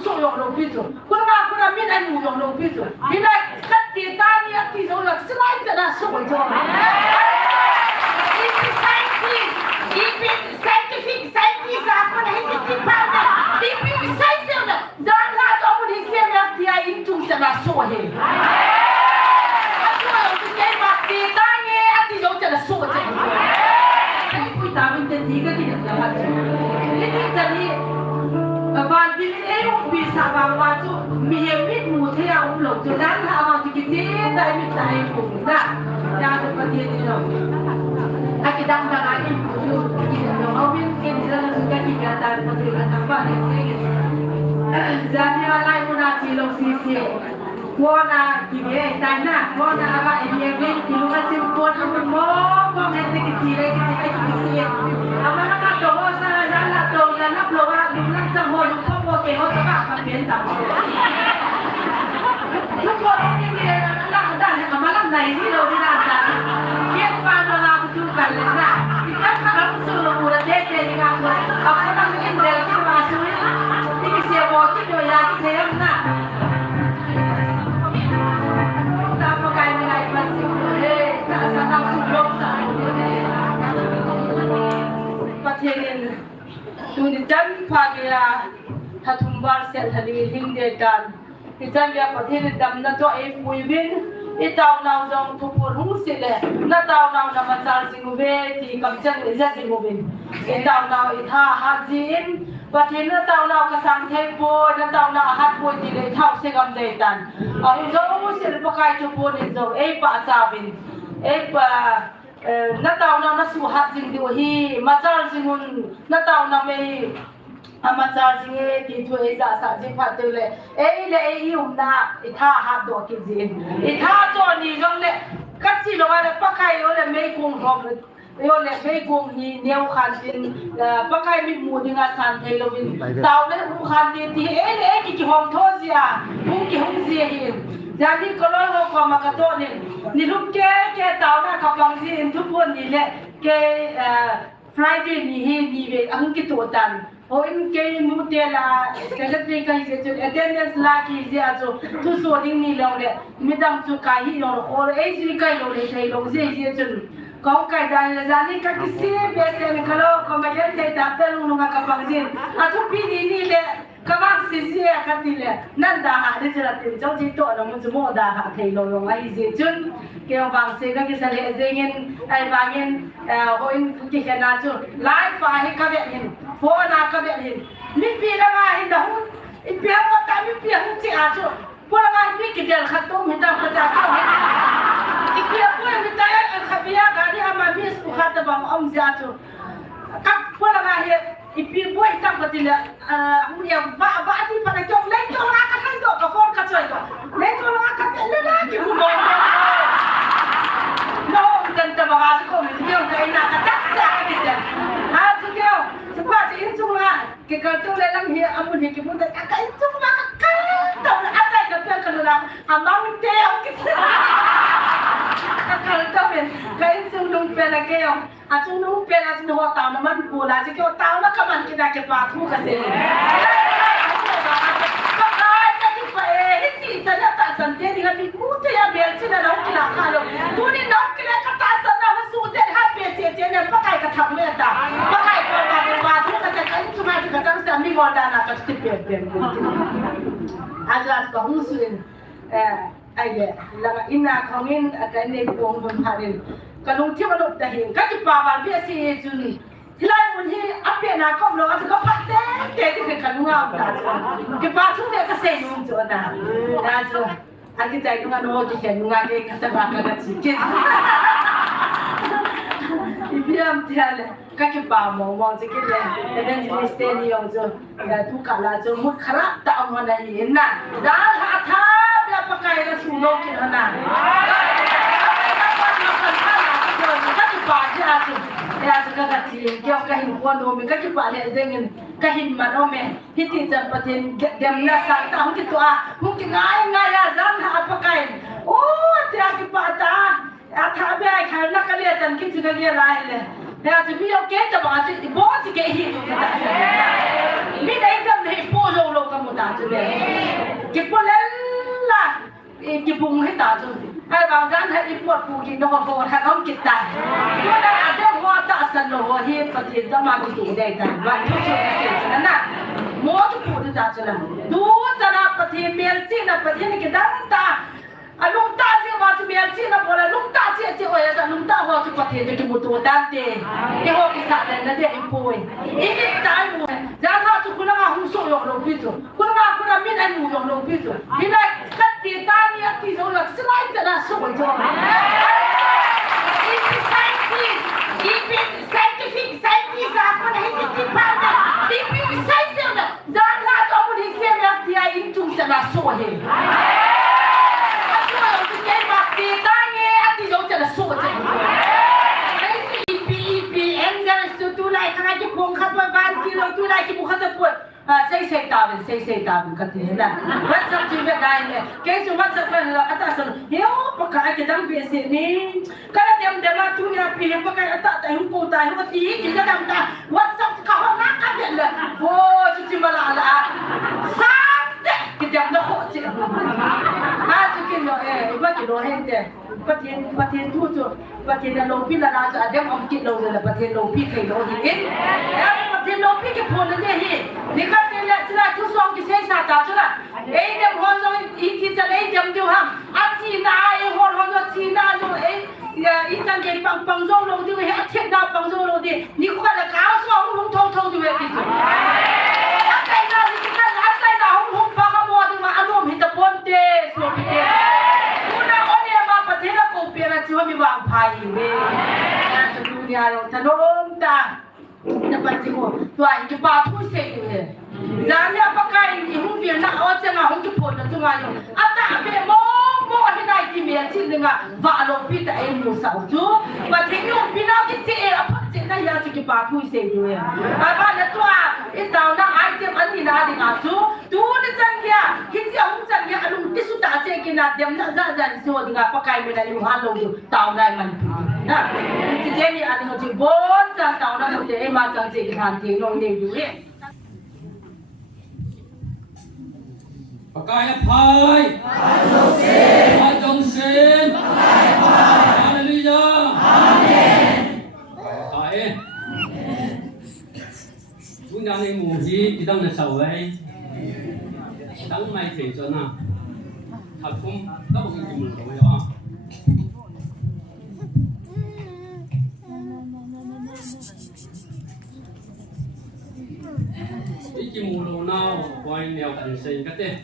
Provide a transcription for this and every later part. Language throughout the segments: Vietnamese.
so yo no bizo kuna mi na mu yo no bizo ina katti tani ati zo la slide na so jo scientist ako na hindi tipanda ipi science na dan la to mo di siya na dia intung sa na so he ako yo ti ba ti tani ati zo na so jo ipi tamin te diga ki na lahat ini tadi ban bi e mo bi sa ba wa jo mi ye mit mu the ya u lo jo dan la ba ti ti dai mi tai ko na ya to pa ti ni no aki dang dang ani yo yo awin kin sa suka ki kata pa ti na ba ni jadi alai mo na ti lo si si wona ki be tai na wona aba e ye be ki lo ka ti ko na mo ko me te ki ti re ki ti ki si ama na ka to sa na la to na na lo wa lu na sa mo lu ko mo ke ho sa ba ka bien ta lu ko ni ni na da ni ama la nai ni lo ni na da ke pa no la ku ka le na ita ka ra su lo mu ra de te ni ka ko apa na ni de ki ma su ni ki se bo ki do ya ki te na ta pa kai ni lai pa si ko he ta sa ta su lo sa pa te ni tu ni jan pa ya ta thum bar se thali hing de dan ti jan ya pa the ni dam na to e pui win i tau nau dong thu pu hung si le na tau nau na ma char sing ve ti kam chang le ja sing vin i tau nau i tha ha jin pa the na tau nau ka sang the po na tau nau hat po ti le thau se gam de dan a i zo mu se pa kai chu po ni zo e pa cha vin e pa na tau nau na su hat jing di hi ma char singun na tau na me ama charging e ti thu e za sa ji phat le le e um na I tha ha do ki jin I tha cho ni jong le kat chi lo wa pa kai yo le me kung hom yo le me kung ni neu khan tin pa kai mi mu dinga san thei lo win taw le mu khan ni ti le ki ki hom tho zia mu ki hom zia hin jadi kalau ho ko ma ka to ni lum ke taw na ka pang ji in thu pon ni le ke Friday ni he ni ve ang ki to tan o in ke mu te la secretary ka je je attendance la ki je ajo tu so ding ni lo le midam chu ka hi lo or e ji kai lo le thai lo je je chun kau kai da la jani ka kisi be se ni kalo ko ma yen te ta ta lu nga ka pang jin a tu pi ni le ka ma si si ka ti le nan da ha de jara tin chau ji to na mu ju mo da ha thai lo lo ai je chun ke bang se ka ki sa le je ngin ai ba ngin ho in ki ka na chu lai fa hi ka be ngin phô na ka be hin mi pi la ga hin da hu I pi ha ta mi pi hu chi a chu phô la ga mi ki del kha to mi ta ka ta ka I pi ha phô mi ta ya ka bi ya ga ni ama mi su kha ta ba om ja chu ka phô la ga he I pi phô I ta ka ti la hu ya ba ti pa na chong le chong la ka thang do ka phone ka choi ko le chong la ka le la ki hu mo no kan ta ba ga ko mi ti ka ina ka ta sa ka ti ha chu kêu sebab si insung lah ke kalau lelang dia amun dia pun tak akan insung lah kan tahu apa yang dia kalau lah amang dia kita kalau tahu kan insung dong pela ke yang asung dong pela sini orang tahu nama bola jadi orang tahu nak kaman kita ke batu kasih saya tak santai dengan ibu saya biar sini nak kira kalau tu ni nak kira kata sana sudah habis dia pakai kata mereka pakai kalau batu kata kan cuma kata sami modal nak stipend ajar kau musuhin aye lang ina kongin akan ni bong bong harin kalau tiap malu dahin kaki pawan biasa juni hilai muni apa nak kau lo aja kau paten jadi kalau ngau ke batu dia kasih nung tu ada tu Aki cai tu kan oh jikan nung ake kata bakal jikan Ibiam tiada kaki pamo wang jikan le dan jenis teni yang tu tu kala tu mut kerap tak mana ini na dah hata dia pakai la sulok na kaki baca tu ya sekarang kecil kau kahin kuan ome kaki baca dengan kahin manome hiti jampatin demna sang tahu gitu mungkin ngai ya zam apa kain oh dia kipata atha be khai na kale jan kitu kale lai le ya tu bi oke ta ba ti bo ti ke hi tu ta mi dai dam nei po lo lo ka mu ta tu จุเลยกิบเล่นล่ะกิบพุงให้ตาจุให้บางด้านให้อีปวดปูกินดอกโบให้เขากินตายก็ได้อาจจะว่าตาสนุกที่ปฏิจะมาดูได้แต่วันที่สุดในสิ่งนั้นน่ะโมจุปูจะจัดเลยดูจะนับปฏิเมียนจีนปฏินี่กินดังตาลุงตาเสียว่าจะเมียนจีนนะพอแล้วลุงตาเสียจะโอ้ยแต่ลุงตาว่าจะปฏิจะกินมุตัวดันเตะที่หัวกินสัตว์เลยนั่นเดี๋ยวอิมพูยอีกตายหมดจะถ้าจุคุณมาหุ่นส่งยกลงพิจูคุณมาคุณมีไอ้หมูยกลงพิจูมีได้กัดตีตาเนี่ยที่เราหลักสไลด์จะน่าส่งจออีกไซตี้อีกไซตี้ฟิกไซตี้สามคนให้ติดพันนะอีกไซตี้เนี่ยจะถ้าจะมุ่งเสียงแบบที่ไอ้อินจุงจะน่าส่งเหรอCái mặt thì ta nghe thì giống như là sụt vậy. Đấy em ra tôi lại khai cho cuồng khắp van kia rồi tôi lại cho buông khắp tập xây tàu cái thế là vẫn trong chuyện việc này này cái số vẫn sẽ phải là ta sẽ hiểu bất cả cái đam việc gì ní cái là điểm là tôi nhà phi bất cả ta tại không cô tại không tí chỉ là đam ta vẫn trong cả hôm nát cái việc là vô chỉ mà là sáng cái điểm nó khó chịu tôi kêu rồi bắt chỉ đồ hết rồi bắt thiên thu rồi bắt thiên là lô phi là ra rồi đem ông kịp lô rồi là bắt thiên lô phi thầy lô gì hết bắt thiên lô phi cái phone nó gìนี่ก็เป็นละทุกซองที่ใช้สาตาใช่ไหมเอ้ยเดี๋ยวพอเราอีกทีจะเอ้ยเดี๋ยวเดี๋ยวห้ามอาชีพนาเอ้ยพอเราชีพนาอยู่เอ้ยอีจังเก็บปังโซ่ลงดิเฮ้ยอาชีพนาปังโซ่ลงดินี่คนละก้าวซองลงทงอยู่เว้ยดิอาศัยนาที่นั่นอาศัยนาห้องปากมัวที่มาอารมณ์หิตปนเตะสวมเตะคุณน่ะคนเนี่ยมาประเทศเราเปลี่ยนชีวิตมีวางไพ่เว้ยนั่นคือดุนยาเราถนนตาdapat tengok tuan itu batu sekali. Jangan apa kai ibu biar nak orang nak orang tu pun tu mayu. Ada be mo hendak dimel sih dengan balok pita ilmu sauju. Bertemu bina kita apa cina ya tu batu sekali. Apa nak tuan itu nak item ani nak dengan tu. Tu ni jangan kita orang jangan alung tisu tak cek nak dia nak jangan semua dengan pakai benda yang halus tu tahu dah mana. Nah, jadi ada macam bon jangan tahu nak macam macam gì hàn thì nông nhiều dữ vậy. Pakai phai, phai trong sen, Hallelujah, Amen. Pakai, chúng ta nên ngủ gì thì đang là sầu ấy, đang mai thể cho nào, thật không, các bạn nhìn mình rồi đó. Cái mù lô nào quay nèo cảnh sinh cái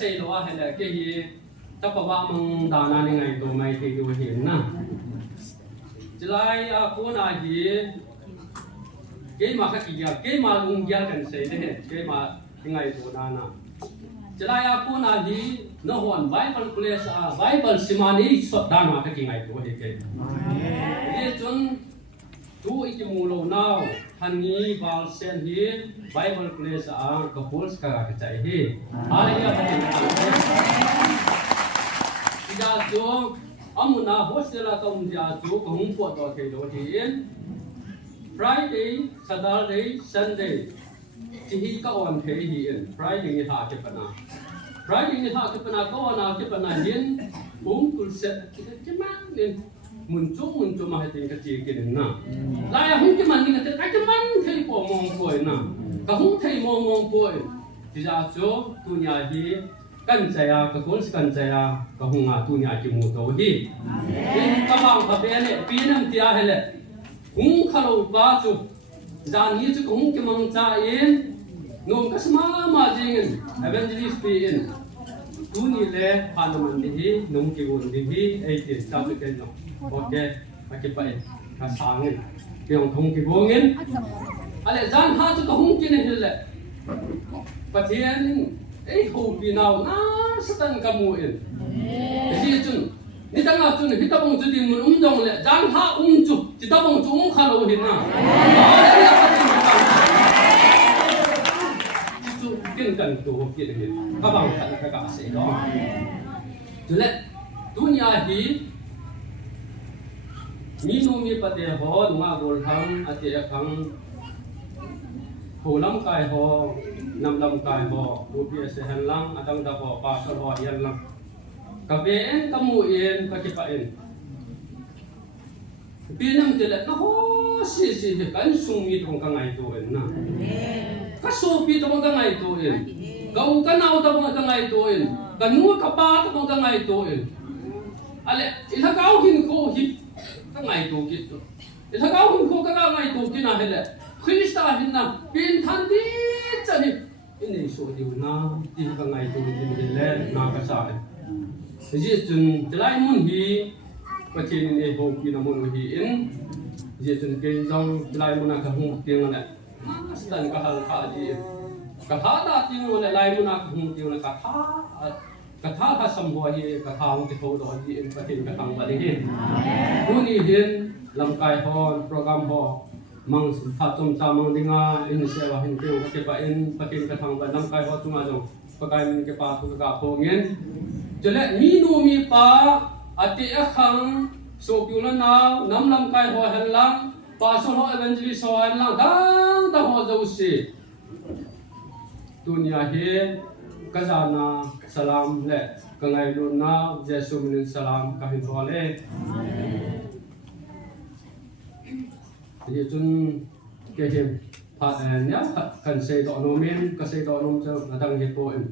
xây đó hay là cái gì chắc có ba mong đàn anh ngày tụi mày thì điều hiển nè chỉ lại cô nào gì cái mà cái mà lùng gia cảnh sinh thế cái mà ngày tụi đàn chỉ lại cô nào gì nó hoàn Bible place Bible simani xuất đàn mà cái ngày tụi cái chun tu iki mulo now hani bal sen hi Bible place ka hols ka chai hi hallelujah ida jo amuna hostel ka dia jo ka hum po to ke do hin Friday Saturday Sunday chi hi ka on the hi in Friday ni ha ke pana ko na ke pana hin kul set ke man nin muncul mah itu yang kecil kini na. Lah yang mungkin mandi kata, cuman thei po mong poi na. Kahung thei mong poi. Tidak so dunia hi kan saya kahul kan saya kahung dunia ki muto hi. Ini kabang kabele pinam tia hele. Hung kalau ba chu dan ni chu kahung ki mang cha in nom kasma ma jingin evangelist pi in. Dunia le panaman hi nom ki won hi ai ti ta ke no. Okay, pakai kasangin, yang thong kibongin. Ale jan ha tu thong kini hile. Patian, ho pinau na setan kamuin. Jadi cun, ni tengah cun kita bang jadi menumjong le. Jan ha cu, kita bang cu kalau hina. Ada apa tu? Itu kan tu kita ni. Kabang tak asyik. จุดเล็กดุนยาฮีมีนูมีปฏิหารนุ่งอาบุลทังอาเจียขัง hồ lắm cài hồ nằm lắm cài hồ bùi bia sẽ hành lăng adang đập hồ ba sợi hồ yên lăng cà phê en cà mui yên cà chip en bia nam chỉ là nó ho xì cái sung mi trong cái ngày tuổi na cái số pi trong cái ngày tuổi gấu cái nào trong cái ngày tuổi cái nuôi cái ba trong cái ngày tuổi ale ila kau hin ko hi cái ngày tuổi kia ila kau hin ko cái ngày tuổi kia na hele Krista hin na pin than đi chani ini so diu na ti cái ngày tuổi din le na ka sa ji chun tlai mun hi pachin ne ho ki na mun hi in ji chun ke jong tlai mun ka hung tiang na stan ka hal kha ji ka tha da tiang le lai mun ka hung tiang na ka tha sam ho hi ka tha hung ti ho do ji in pachin ka tang ba hi ni hin lam kai hon program ho mang tha chom cha mang dinga in sewa hin ke ke pa in pachin ka thang ba lam kai ho chunga jong pakai min ke pa thu ka ho ngin chole mi nu mi pa ati akhang so piula na nam lam kai ho han lam pa so ho evangelist ho han lam dang da ho zo si dunia he kazana salam le kangai lu na jesu min salam ka hin ho le ye chun ke hem pa nya kan se do no men ka se do no zo na dang he po em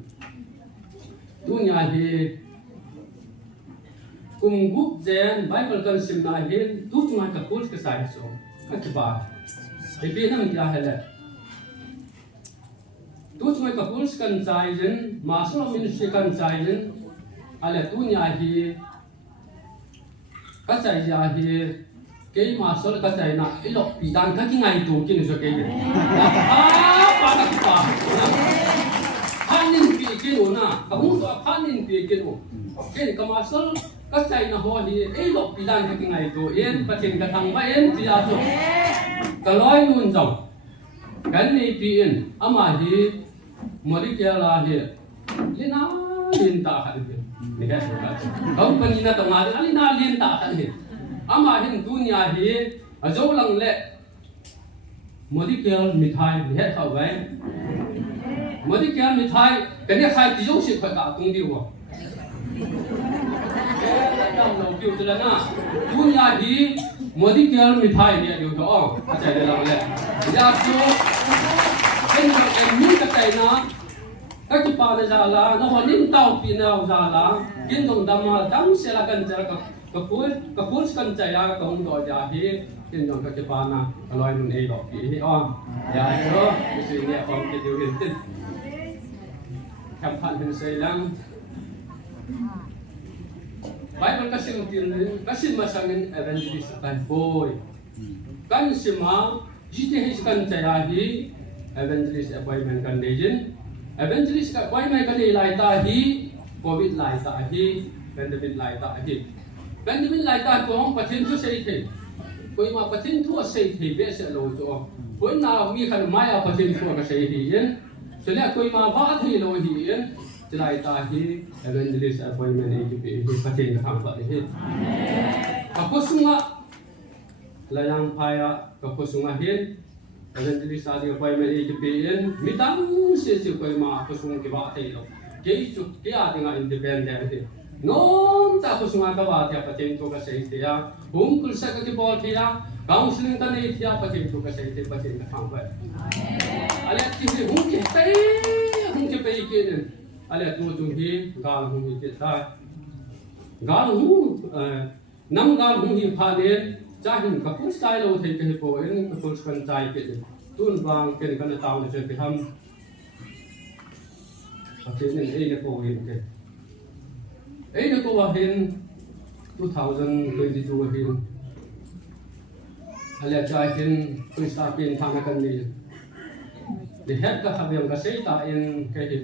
dunia he cùng group gen Bible kan sim na hin tu chunga ka coach ka sai so ka ba e be nam ya hele tu chunga ka coach kan sai gen ma so ministry kan sai gen ale tu nya hi ka sai ya hi ke ma so ka sai na ilo pi dan ka ki ngai tu kin so ke ge pa ka pa hanin pi ke na ka mu to hanin pi ke no ke ka ma so các thầy nó ho thì ấy lộc bị đan cái ngày tổ yên và tiền cả thằng bay yên thì áp dụng cả lối luôn rộng cái này bị yên ama thì mua đi kia là thì liên na liên tạ hẳn thì này cái số cái không cần nhìn là tổng là liên na liên tạ hẳn thì ama hiện dunia thì ở chỗ lăng lệ mua đi kia mithai hết thầu vậy mua đi kia mithai cái này khai tí dấu sự phải cả tung điều à trong đầu kiểu cho là dunia thì modi kia mithai này điều đó chạy để làm lệ giờ chú bên trong em nghĩ cái này nó các chị bạn này ra là nó hoàn nín tàu pin nào ra là kiến đồng đam sẽ là cần chạy cái phút cần chạy ra cái công đoạn giờ thì kiến đồng các chị bạn nào cái loài mình ấy đó thì on giờ đó cái sự này còn cái điều hiện tin tham phán hình xây lăng Bible kasing tin kasing masangin evangelist kan boy kan sima GTH kan chayahi evangelist appointment kan legend evangelist ka appointment kan ilai ta hi covid lai ta hi pandemic lai ta hi pandemic lai ta ko hong pathin chu sei the koi ma pathin thu sei the be se lo cho koi na mi khan maya pathin thu ka sei hi yen chole koi ma ba thi lo hi yen Chilai ta hi evangelist appointment ni ki pathin ka ba hi kaposunga layang phaya kaposunga hin evangelist adi appointment ni ki yen mitang se se koi ma kapusung ki ba thei lo ke chu ke a dinga independent hi non ta kaposunga ka ba thia pathin to ka sei thia hum kul sa ka ki bol thia counseling ka nei thia pathin to ka sei the pathin ka thang ba ale ki hum ki pe ki ne ale tu tu hi gal hu hi ta gal hu nam gal hu hi pha de cha hin ka pu sai lo thei ke po en ka pu kan chai ke tun bang ken kan taw ne se ke ham a ke ne ei ne po hin ke ei ne ko wa hin 2022 hin ale cha hin pu sa pin thang kan ni de het ka khabiam ka sei ta en ke hi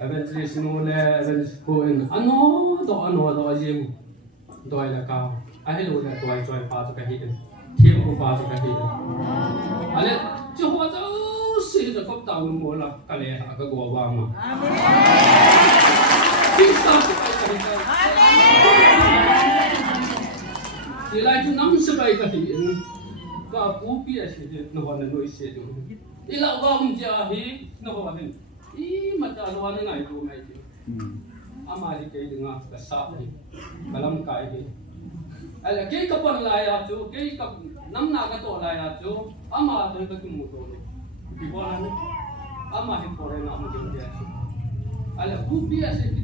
evangelist no le evangelist ko in ano do jim doi la ka ai lo le doi joy pa to ka hi thiam ko pa to ka hi ale chu ho zo si de ko ta mo la ka le ha ka go wa ma amen Krista se ka ka amen ti lai chu nam se bai ka hi ka pu pi a se no wa na noi se do ila wa um ja hi no wa hin I mata lo wa ngai do ngai ji ama di ke dinga ka sa ni kalam kai hi ala ke ka pon la ya chu ke ka nam na ka to la ya chu ama to ka tu mu to di wa na ama hi ko re na mu de ya ala pu pi a se ti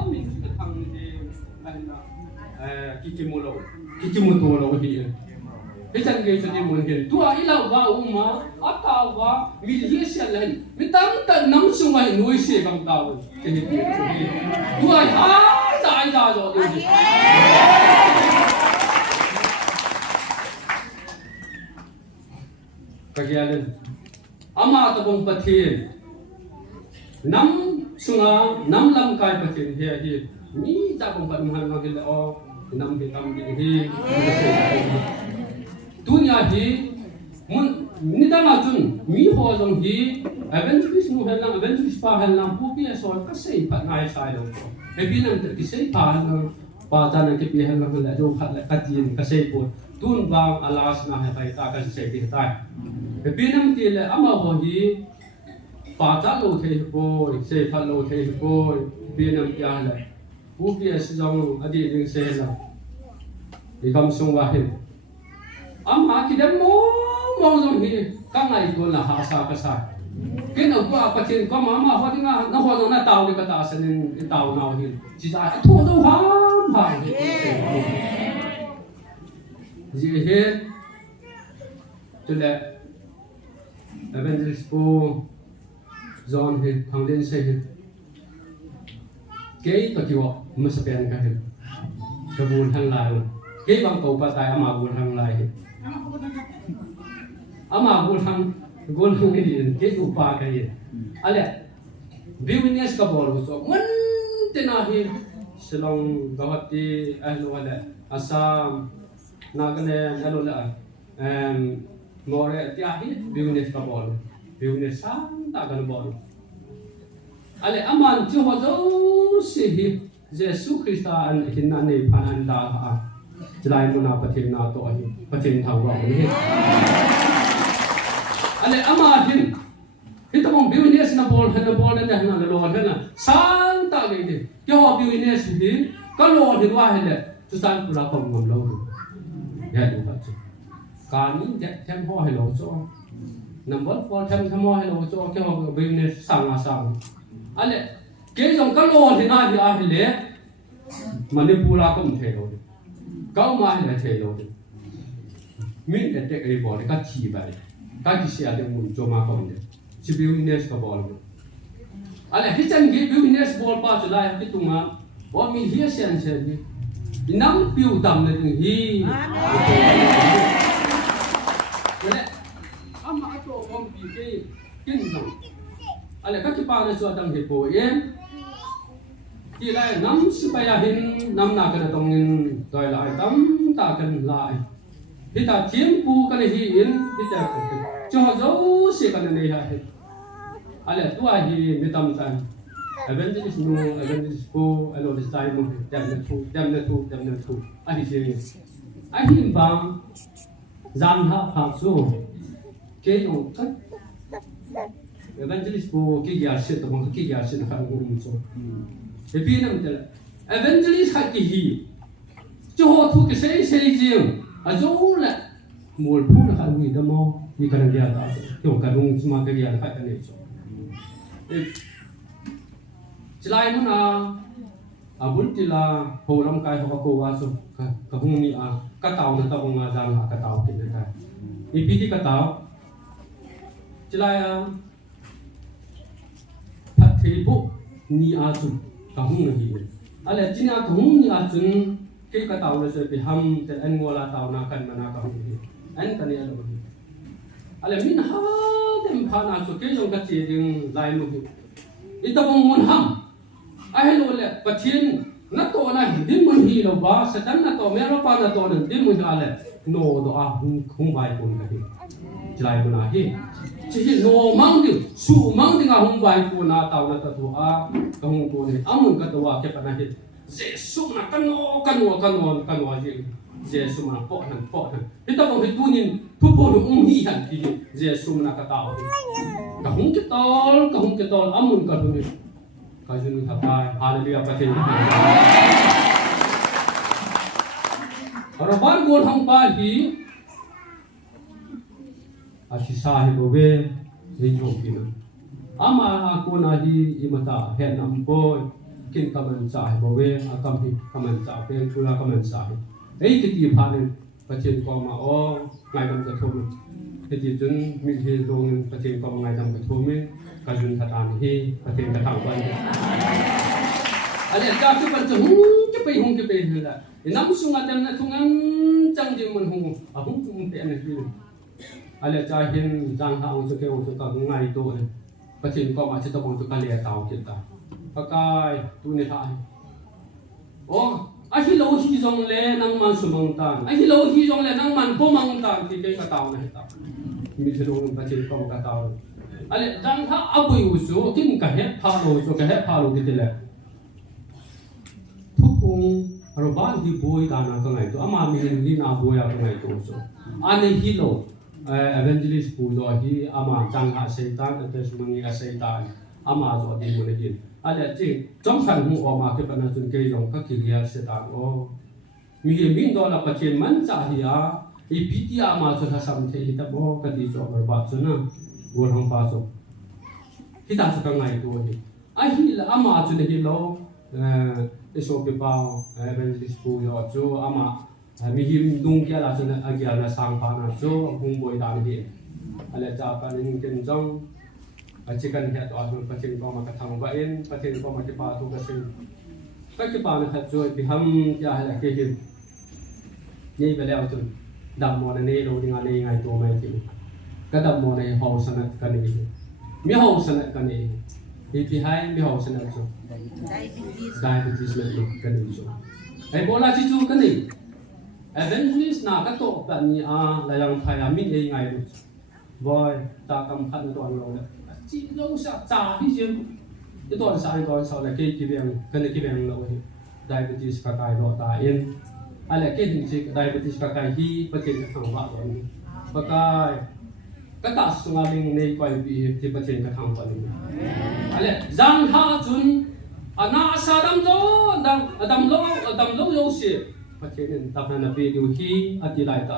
ami ka thang de ala kikimuto lo hi he chan ge chu mun ge tua ila wa uma ata wa mi hi se lan mi tam ta nam su mai noi se bang ta wo ke ni tua ha dai da zo de ka ge alen ama ta bong pathin nam sunga nam lam kai pathin he hi mi ta bong pat man ma ge o nam bi tam bi hi dunia hi mun ni da ma chun mi ho jong hi evangelist nu hel lang evangelist pa hel lang pu pi so ka sei pa nai sai lo e bi nam te sei pa lang pa ta na ke pi hel lang la jo khat la ka tin ka sei pu tun bang alas na ha tai ta ka sei bi tai e bi nam ti le ama ho hi pa ta lo the po sei pha lo the po bi nam ya la pu pi as jong adi ding sei la di kam sung wa hin ama ki dem mo jong hi ka ngai ko na ha sa ka sa ke na ko pa chen ko ma ma ho dinga na ho jong na tao ni ka ta san ni tao na hi ji sa thu do ha ji he to le evangelist po zone he thang den se he ke to ki wa ma sa pen ka he ka bun thang lai ke bang ko pa tai ama bun thang lai ama bun thang ni ke u pa ka ye ale business ka bol so mun te na hi Shillong Guwahati ahlo wala Assam Nagaland ahlo la more ti ahi business ka bol business sam ta kan bol ale aman chu ho zo si hi Jesus Christa an hinna nei phanan da ha jlai mu na pathin na to hi pathin thau wa ni ale ama hin hitamong business na bol na na lo na sang ta ge ni kyo business hi ka lo hi wa he le chu san pura kom ngom lo ya du ba chu ka ni je them ho he lo cho number 4 them ho he lo cho kyo business sang a sang ale ke jong ka lo hi na hi a hi le Manipura kom the lo ka ma hi le the lo min de te ai bo ka chi ba ka chi sia de mun cho ma kom de chi business ka bol ale hi chan ge business bol pa chu lai ki tunga wa mi hi sian che ni nam piu dam le ting hi ale ama ato om pi ke kin dam ale ka ki pa na chu dang he po yen ki lai nam su pa ya hin nam na ka tong in doi lai tam ta kan lai hi ta chim pu ka hi in hi ta cho zo se ka nei ha he ale tua hi mi tam tan evangelist no evangelist po alo this time mo jam na thu a hi se a hi bang zam ha pha su ke yo ka evangelist po ki ya se to mo ki ya se na ka ngum so e pi nam ta evangelist ha ki hi cho ho thu ke se jing a zo la mul pu na ka ngi da mo ni ka ngia ta yo ka rung sma ka ya ka ne so Chilai mo na abul tila holam kai ho ko wa so ka hung ni a ka taw na ta bong jam ka taw kin ta ipiti ka taw Chilai a phat thi bu ni a chu ka hung ni ale china ka hung ni a chun ke ka taw na so bi ham te an ngola taw na kan na ka hung ni an ka ni alo ale min ha dem pha na so ke yong ka chi ding lai mu ita bong mun ham ai lo le pathin na to na dim mun hi lo ba satan na to me ro pa na to na dim mun ale no do a hung bai pun ka hi jai bu na hi chi hi no mang di su mang di nga hung bai pu na taw na ta tu a ka hung tu ni amun ka to wa ke pa na hi jesu na kan no ji Jesu mana po han kita bang hitunin pupo lu hi han ki Jesu mana ka tao ka hung ke tol amun ka dun ka jun ka pai hallelujah patin araban gol hang pa hi asi sahi bobe ni jokina ama aku na hi imata hen amboy kin kaman sahi bobe akam hi kaman sa pen chula kaman sahi ấy cái gì phá nên phát triển qua mà ô ngày năm cái thôn cái gì chúng mình thì luôn phát triển qua ngày năm cái thôn mình cái chúng thật an hi phát triển cái thằng quan anh ấy cha chú bạn chúng cái bề là nắm sung ở trên thung ăn chẳng gì mình hùng hùng cũng bề này kia anh ấy cha hiện giang hàng cho kêu cho cả ngày tuổi phát triển qua mà chỉ tao bằng cho cái lẻ tàu kita pakai tu ni thai ô ai lâu hi dòng lệ năng man sumang tan ai lâu hi dòng lệ năng man pomang tan thì cái tàu này tàu mình sẽ dùng cái chuyện công cái tàu anh đang thà abui usu tin cái hết pha lô cho cái hết pha lô cái lệ thúc bung rồi ban đi bôi ta na cái này to ama mình đi na bôi cái này to so anh hi lâu evangelist pu do hi ama chang ha seitan testimony ka seitan ama zo di mo ne anh chị trong phần hùng mà cái phần này chúng cây trồng các kiểu sẽ tạo ô mình đó là phát triển mạnh trả thì IPT mà cho ta làm thế thì ta bỏ cái gì cho người bạn cho nó buồn không bao giờ khi ta sẽ ngày tuổi ai hi là mà cho nên hi lâu cái số cái bao evangelist pu yo cho mà mình đúng kia là cho nên anh là sang phá là cho hùng bồi đàn đi anh cha cái những cái trong chỉ cần hiện tại mình phát triển qua mặt thằng vậy phát triển qua mặt cái bà thu cái bà này thật rồi thì hâm ra là cái gì như vậy là chúng đầm mùa này đâu đi ngày ngày tuổi này thì cái đầm mùa này hậu sản cái này mi hậu sản cái này thì hai mi hậu sản cái diabetes này cái này rồi ai bảo là chỉ chú cái này evangelist na cái tổ bạn như là yang phải mình ngày rồi voi ta cầm khăn toàn rồi chỉ lâu sa trả đi chứ cái toàn sau là cái biếng lâu thì diabetes các cái đó ta yên ai là cái hình thức diabetes các cái hi phát triển cái thằng bạn rồi cái ta sung linh này quay bị thì phát triển cái thằng bạn này ai là giang ha chun na sa đam lâu xí phát triển tập này là video hi ati lại ta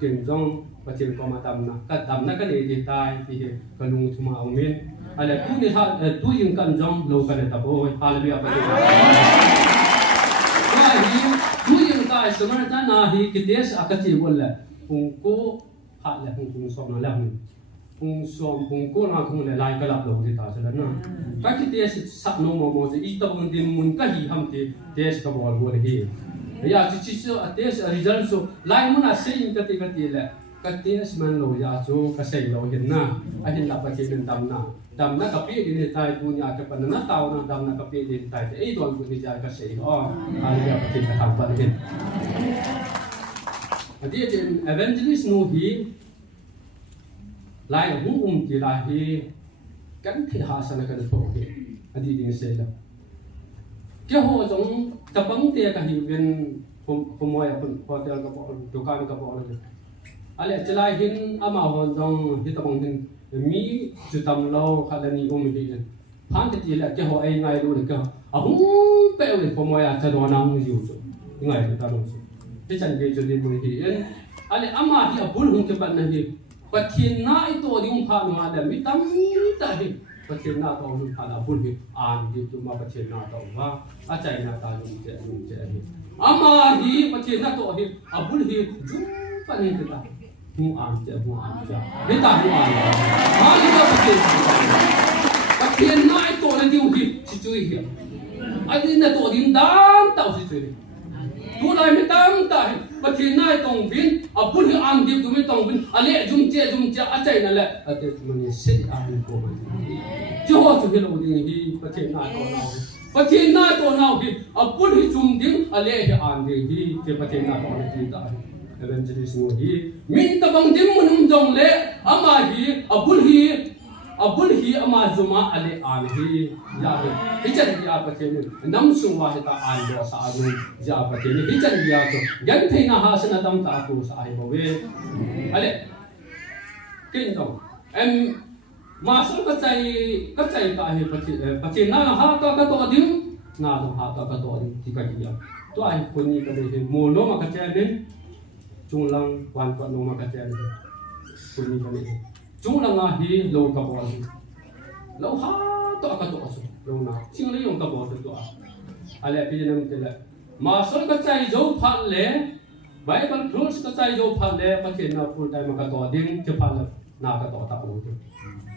kiến trong phát triển qua mặt đầm na cái này thì tai thì cái lung thuma ông min ai là tu ni ha tu yung kan trong lâu cái này tập ôi hallelujah phát triển cái hi tu yung tai sớm ra na hi cái test akati bolla hung ko ha là hung som na lam hung ko na hung le lai cái lap lâu thì ta sẽ na cái test sắc no mo thì ít tập hung tin mun cái hi ham thì test cái bol bola hi ya chỉ test result so lai mun a sei cái là cái test man lo ya cho cái sei lo hiện na a hin la pa che den dam na ka pi din tai punya ka pan na tao na dam na ka pi din tai ei don ku ni ja ka sei ai ya pa che ka tham pa hin adi den evangelist no hi lai hum ki la hi kan thi ha sana ka tho hi adi din sei la cái hồ giống tập bắn tia cả hiệu viên hôm mai hotel các bộ dukaan các bộ này, ale celai hin ama hon giống hi tập bắn hin mi chu tam lâu khai ni ôm hi phan cái gì là cái hồ ai ngay luôn cái hung bèo thì hôm mai cha đồ nào cũng nhiều rồi ngay chúng ta nói cái chân cái cho đi mười hi ale ama hi abul hung cái bạn này hi bắt thiên nai to đi pha mà để mi tam ta hi phát triển nào tàu luôn thà là buồn hi an đi chúng mà phát triển nào tàu và chạy nào ta dùng chạy hi ama hi phát triển nào tàu hi buồn hi chúng phải nên ta mu an chạy để ta mu an đi ta phát triển nào tàu là điều hi chỉ chui hi anh đi là tàu đi đám tàu chỉ chui tu lại mới đám ta phát triển nào tàu viên buồn hi an đi tụi mình tàu viên lẽ dùng chạy là lẽ để tụi mình sẽ an của mình chứ họ chỉ hiểu được gì phát triển nào tổ nào thì bút thì chung tiếng lẽ thì an thì phát triển nào tổ này thì ta evangelist ngồi thì mình ta bằng tiếng mình không dùng lẽ ama thì bút thì abul hi ama zuma ale an hi ya hi chan ya pathen nam sungwa hi ta an do sa adu ya pathen hi chan ya to yan theina ha sana tam ta ko sa ai bowe ale kin to em masuk ka chai ta hi pathen na ha ka to ding na to ha ka to ding ti ka ya to ai kuni ka de mo no ma ka cha den chung lang wan ko no ma ka cha kuni ka de chung lang a hi lo ka bo lo ha to ka to so lo na ching le yong ka bo to a ale pi nam te la ma so ka chai jo phat le bible rules ka chai jo phat le pa ke na full time ka to ding che phat na ka to ta lo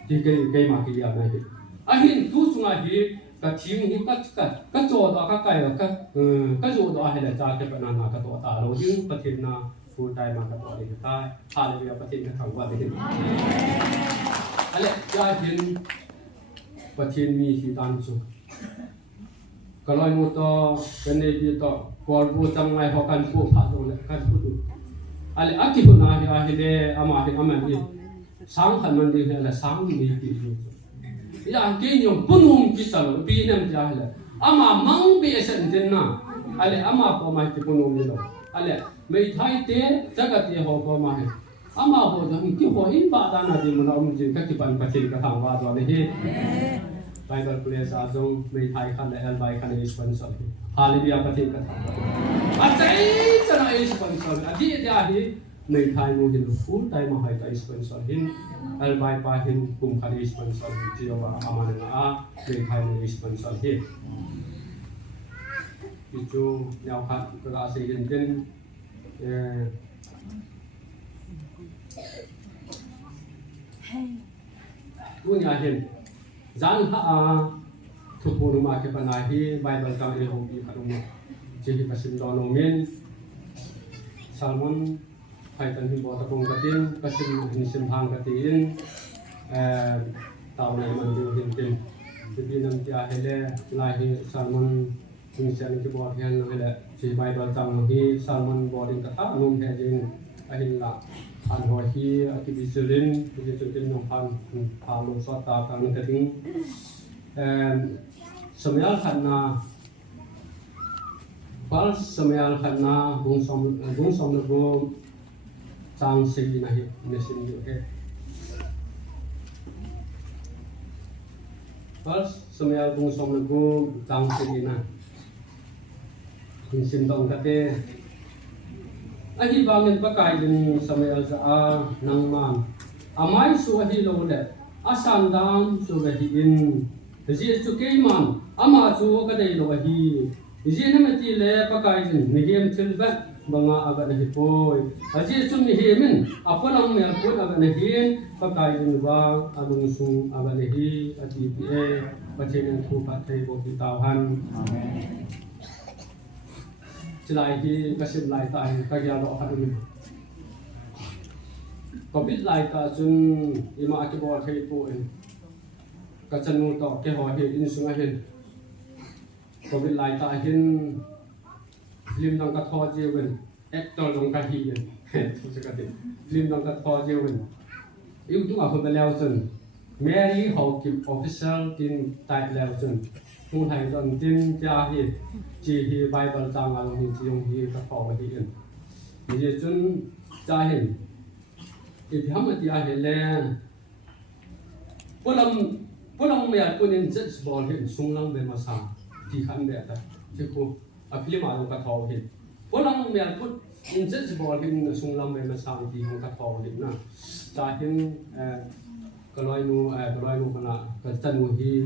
ti ke ma ki ya na hi a hin tu chung a hi ka thing hi ka jo do ka kai ka jo do a he la cha ke pa na ka to ta lo ding pa ke na full time ka to ding ta hallelujah pa ke ka thang wa de ale ya hin pathin mi hi tan chu kaloi mu to kane bi to por bu chang ngai ho kan pu pha do le kan pu du ale aki hu na hi a hi le ama hi ama hi sang khan man di le sang mi ti ya ke nyom pun hum ki ta lo bi nam ja le ama mang bi esen den na ale ama ko mai ti pun hum ni lo ale mei thai te jagat ye ho ko ma he ama ho da ki ho in ba da na di mu na um ji ka ki pan pathin ka thang wa do le hi bible place a jong mei thai khan le al bai khan is pan so hallelujah pathin ka thang a chai chana is pan so a di ja hi mei thai mu hin full time hai ta is pan so hin al bai pa hin kum khan is pan so ji wa ama na a mei thai mu is pan so hi ki chu nyao khat ka se hin den tu nhà hiền giang ha thuộc bộ mà cái phần này thì Bible trong cái hộp bị phạt đúng không? Chỉ cái sinh đó nó miên Salmon phải tận hình bỏ tập trung cái tin cái sinh thang cái tin tàu này mình điều hiện tin thì vì năm kia hay là lại thì Salmon mình sẽ cái bỏ hiện hay là chỉ Bible trong cái Salmon bỏ đến cái tháp luôn hay gì hay là anh hỏi khi cái bị xử lý cái chuyện tin nhung phan phá lô sót ta càng cái tiếng Samuel khana Paul Samuel khana bung som nó go sang sinh này mesin được cái Paul Samuel bung som nó go sang sinh này sinh đông cái ahi bangin pakai din Samuel sa nang man amai su ahi lo le asan dam su ahi in ji su ke man ama su ka dei lo ahi ji na mati le pakai din ni hem thil ba banga aga na hi poi aji su mi hemin apalang me ko aga na hin pakai din ba adung su aga na hi ati e pachen thu pa thei bo ki taw han amen lại thì cái sinh lại tại cái nhà đó phải được có biết lại cả chân ima cái bò thấy phụ cái chân nuôi tỏ cái hỏi hiện in xuống hiện có biết lại tại hiện lim đang cắt thò chiêu bên actor đang cắt hi thôi sẽ cắt đi lim đang cắt thò chiêu bên yêu chúng ở phần leo chân Mary hậu kịp official tin tại leo chân không thầy dần tin cha hi chỉ hi Bible trang along hi chỉ用hi các phò hi in thì chúng cha hin thì hâm thì ai hin le bữa lâm mẹ cô nên rất bol hin sung lâm về mà sang thì khăn mẹ ta chứ cô phim mà các phò hi bữa lâm mẹ cô nên rất bol hin sung lâm về mà sang thì không các phò hi na cha hin cái loài nu cái na cái chân nu hi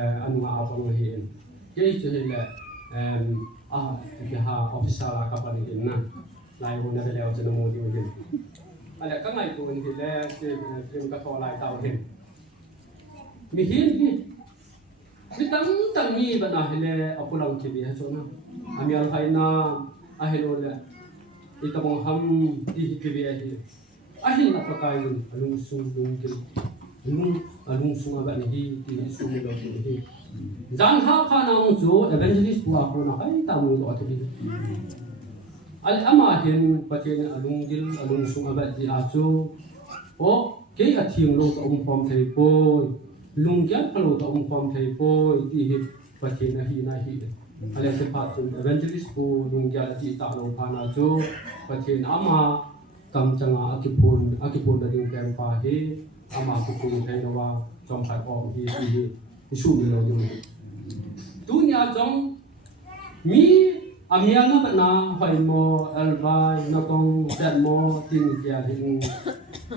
anh mà áo bằng hi cái chuyện là cái official là các bạn hiện na lại hôm nay leo trên môi trường hiện lại các ngày của thì là trên các kho lại tàu hiện mi hiện mi tăng mi bạn nào hiện ở pulau kia đi hết rồi na ami al hay na ahelo là đi tập bóng ham đi kia đi ahil là pakai lung sung lung sung apa ni di sung lo ni Zang ha pa na mo jo evangelist bu ako na kai ta mo lo atli al ama hin pachen alung dil alung sung aba di acho o cái hạt thiêng lâu tao ông phong thầy bôi lung ghép lâu tao ông phong thầy bôi đi hiệp và thiên na hi ale se phát chun evangelist bu lung ghép chỉ tạo lâu pha na jo và thiên ama tam changa akipun da ding pem pa hi ama ku ku thei no wa trong phải om hi su mi lo ding dunia trong mi amiang na ba na hoi mo albai na tong set mo tin kia hin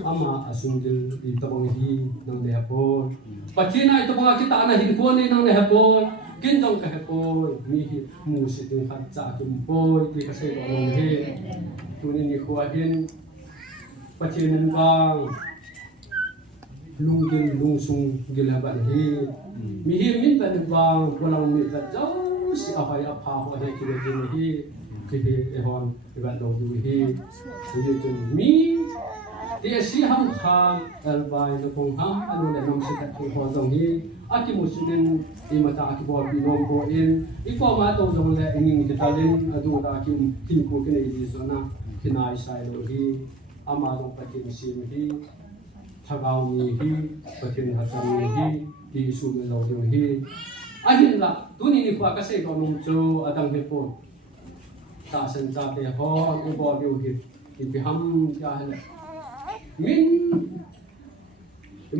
ama asungil di tabong hi nang le hapo pachina ito mga kita na hin ko ni nang le hapo kin jong ka hapo mi hi mu si tin khat cha kim po ti ka se lo he tunin ni khwa hin pachinan bang lungin lungsung gilhaban hi mi hi min ta bang walang mi ta jau si ahai apha ho he ki le hi ki hi ehon iban do du hi yu tun mi dia si ham khan albai no kong ham anu le nom si ta ki ho dong hi aki musinin i mata aki bo bi nom bo in i ko ma to dong le ning ki talin adu da ki tin ko ki nei di zona kinai sai lo hi ama dong patin sim hi thagau ni hi patin hasan ni hi ti su me lo dong hi ahin la tuni ni kwa ka se do nom chu adang he po ta san cha te ho u bo bi hi i bi ham ya hele min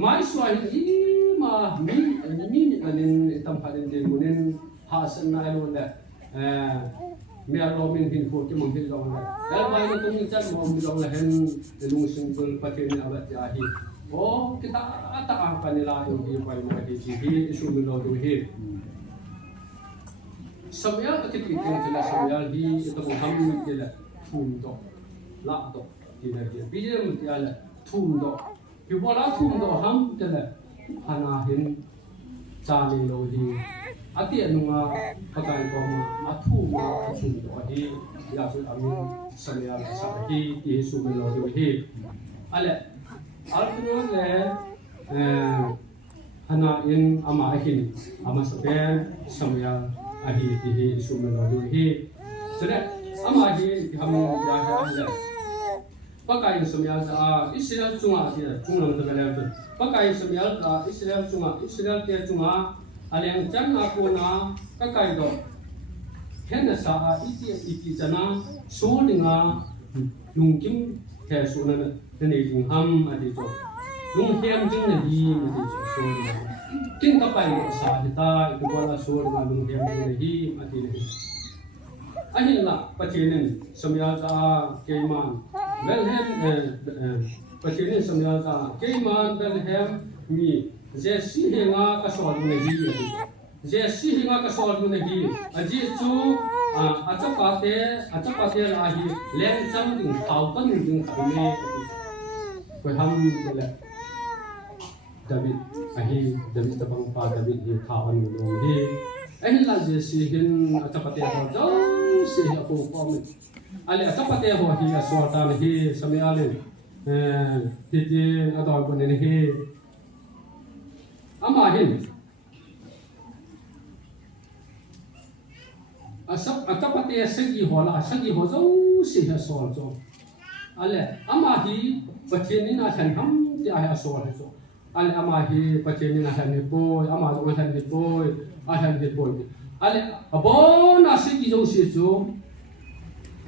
mai suai i ma min anin tam phaden de gunen ha san na lo le me alo min hin fu ki mong hin lo le dal bai no tung chan mo mi lo le hen lung sing bul patin abat ya hi o kita ata ka kanila yo hi bai mo hi su mi lo do hi samyal akit ki tela samyal hi ito ham mi tela thum do la do ti na ti bi je mu ti ala thum do pi bo la thum do ham tela hana hin cha ni lo hi ati anunga pakai ko ma athu ma thum do hi ya su amin samyal sa hi ti su mi lo do hi ale alkuno le hana in ama hin ama saben samyal ahi ti su mi lo do hi sele ama hi ham ya ha le pakai samyal sa Israel chunga ti chunglam ta le pakai samyal ka Israel te chunga aleng chan na ko na kakai do hen sa iti chana so linga lungkim he su na ne jing ham ati cho lung hem jing na hi ni cho so linga kin ka pai sa hita itu bola so linga lung hem jing na hi ati ne ahin la pachinin samyal ka keiman Belhem pachinin samyal ka keiman Belhem mi Jesse hinga ka sol ne hi Jesse hinga ka sol ne hi aji chu achapate la hi len cham ding thau kan ding khame ko ham le David David tabang pa David hi thawan lo hi ahin la Jesse hin achapate ho jo se ko pom ale achapate ho hi aswata hi samyale ti adol ko ne hi ama hin asap atapate sagi ho zo si ha sol zo ale ama hi pachen na than ham ti a sol zo ale ama hi pachen na than ni boy ama zo than ni boy a than ni boy ale abona sagi zo si zo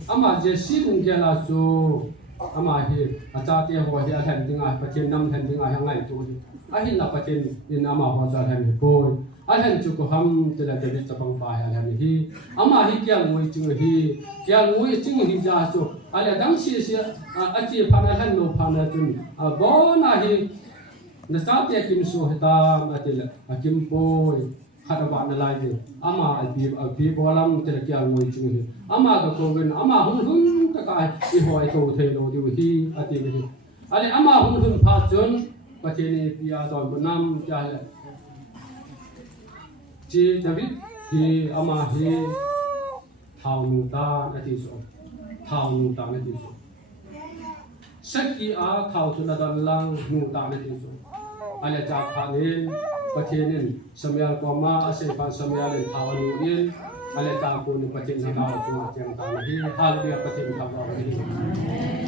ama je si bung ke la zo ama hi acha te ho hi a than dinga pachen nam than dinga ha ngai to ahin la pachen in ama ho za than ni boy ahan chu ko ham te la de tapang pa ya hi ama hi kya ngoi chu hi kya ngoi chu hi ja chu ala dang si a chi pha na han no pha na chu bo na hi na sa te kim so heta ma te la kim boy khata ba na lai de ama al bi bolam te la kya ngoi chu hi ama ka ko gen ama hun ta ka i hoi to the lo di hi ati hi ale ama hun pha chun pacheni pia don nam ja Ji David hi ama hi thau nu ta na ti so Saki a thau tu na dan lang nu ta na ti so ale cha phanin pachenin samyal ko ma ase phan samyal en thau nu in ale ta ko ni pachen na thau tu ma chang ta na hi hallelujah pachen thau ba hi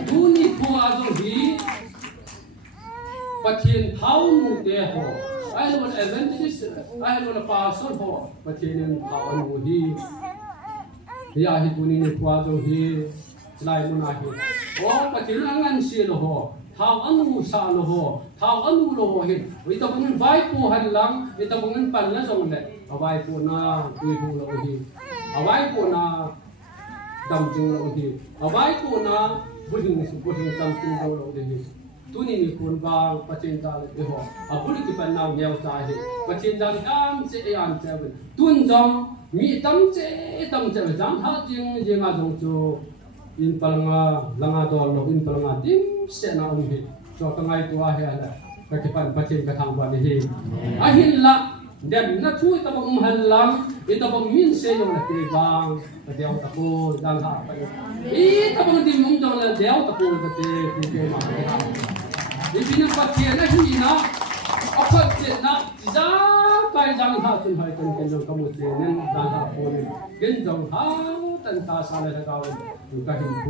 tu ni ko a zo hi ประเทียนเท้านูเตะหัวไอ้เราเอเวนติสไอ้เราปาสอนหัวประเทียนเท้านูฮียาฮิตุนีนี่กว่าจงฮีไล่มุนาฮีโอ้ประเทียนงั้นเสียหัวเท้าอนุสาลหัวเท้าอนุโลหิตวิตามินไวปูหันหลังวิตามินปันละจงเลยเอาไว้ปูนาตุยปูโลหิตเอาไว้ปูนาดำจึงโลหิตเอาไว้ปูนาบุญดำจึงโลหิตตัวนี้มีคนบางประเทศดาลเอออาบุริกิปันนาวเดียวใจประเทศดาลอันเสียอันเจ้าตุนจงมีตั้งเจ้จังหาจริงจริงอาจงจูอินพลังลังอาดอลอินพลังดิมเสนาอุหิจอกงายตัวเฮียละประเทศประเทศกระทำวันนี้อาหินละเด่นนักช่วยตะบงหันหลังอิตะบงมินเสียงละตีบางเดียวตะโกดังหาไปอีตะบงดิมุงจงละเดียวตะโกประเทศที่เกี่ยวมาอีพีนั้นประเทศนั้นที่นะอภัยเจนะจ้าไปจังหาจนหายจนเป็นจงกมุเจนั้นดังหาคนเป็นจงหาตันตาสาเลตะกาวอยู่กับหินโบ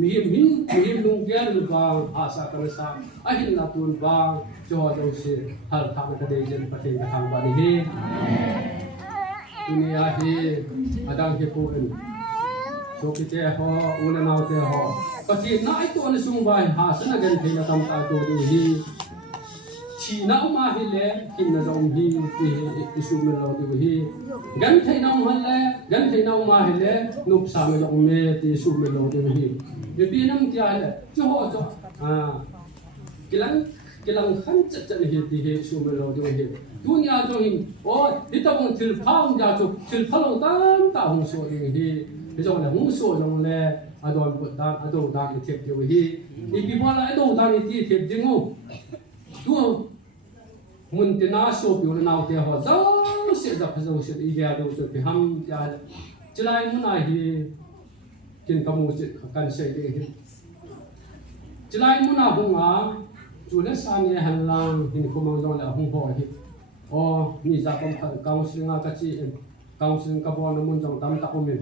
มีหินลุงแก่ลุงบางอาสากันสามอาหินนัตุนบางจอดงเสียหัลทางกระเดยนประเทศกระทำวันนี้ดุนยาฮีอาดังเฮปูนโชกิเตหออุลนาวเตหอประเทศนั้นไอตัวนั้นสุ่งไปหาสนกันเทียนทำตาตัวนี้ชีน่ามาฮิเลกินน่าจงฮีที่สุ่งมันเราตัวฮีกันเทียนเอามาเลกันเทียนเอามาฮิเลนุบสามจงเมที่สุ่งมันเราตัวฮีเดี๋ยวปีนั้นที่อะไรจ่อจ่อกิลังขันจัดฮีที่สุ่งมันเราตัวฮีดุนยาจงฮีโอ้ดิตาบงทิลฟ้าองยาจุทิลฟ้าลงตาหงโซตัวฮีที่จงเลยหงโซจงเลยอดอนบุตรอดอนดานเทียบตัวฮีอีกพอละอดอนดานที่เทียบจริงอ๋ตัวมุนตินาโซบิวนาเทียหัวเจ้าเสียจับเจ้าเสียอีเดียดูจุดที่ห้ำจะจะไล่มุนาฮีกินกมูจิกันเสียดีจะไล่มุนาหงอาจุดเล็กสานเนี่ยหันหลังหินคุมังจงเลยหงหัวฮีอ๋อนี่จะต้องกางสิงห์กัจจิกางสิงห์กับบัวนมุนจงตามตะอุมิน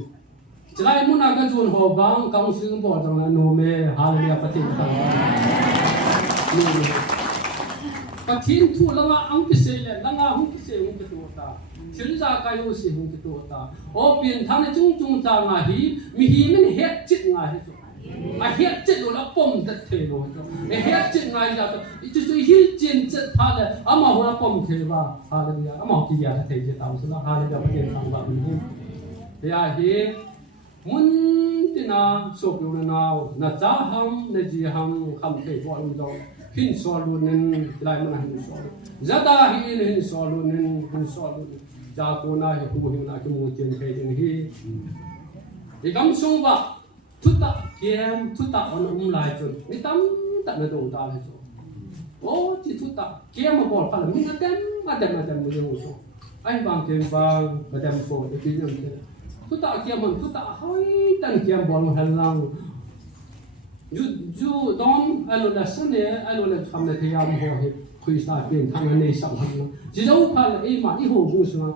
จะไล่มุนาก็จุนหัวบางกางสิงห์บัวจงเลยโนเมฮาเลียปฏิบัตินี่ปะทินทูละงาอังกิเสเลละงาหุงกิเสหุงกิตัวตาทิลจากายุสิหุงกิตัวตาโอเปลี่ยนท่านจุงจางาฮีมีฮีมันเฮ็ดจิตงาฮีจุอะเฮ็ดจิตละปมตัดเทโนจุเฮ็ดจิตงาฮีจุจุฮิลจินจิตพาเลอะมาหัวปมเทบาฮาเลลูยาอะมากิยาเทจิตามสุละฮาเลลูยาปะเทนตังบะมียาฮีมุนตินาโซกยูนาวนะจาฮัมนะจีฮัมคัมเทบอลดอหินสอลุนินไลมันหินสอลุจัตตาหินสอลุนินหินสอลุจากโคนาหิคูหินาคิมูเจนเฮจินฮีอีกำสงบะทุตะเกียมทุตะอันไลจุนนี่ตั้มตัดในดวงตาเลยจ้ะโอ้ที่ทุตะเกียมมาบอกพลังมีกระเต็มมือหูจ้ะไอ้บางเกียมบางกระเต็มโฟอีกทีนึงทุตะเกียมมันทุตะเฮ้ยตั้งเกียมบอลหันหลังจูดอมอโลลัสเน่อโลลัสคำนั้นที่ยามหัวเหคุยสายเป็นทางในสังคมจีจ้าพัลเอ็มาอีโหบุษมา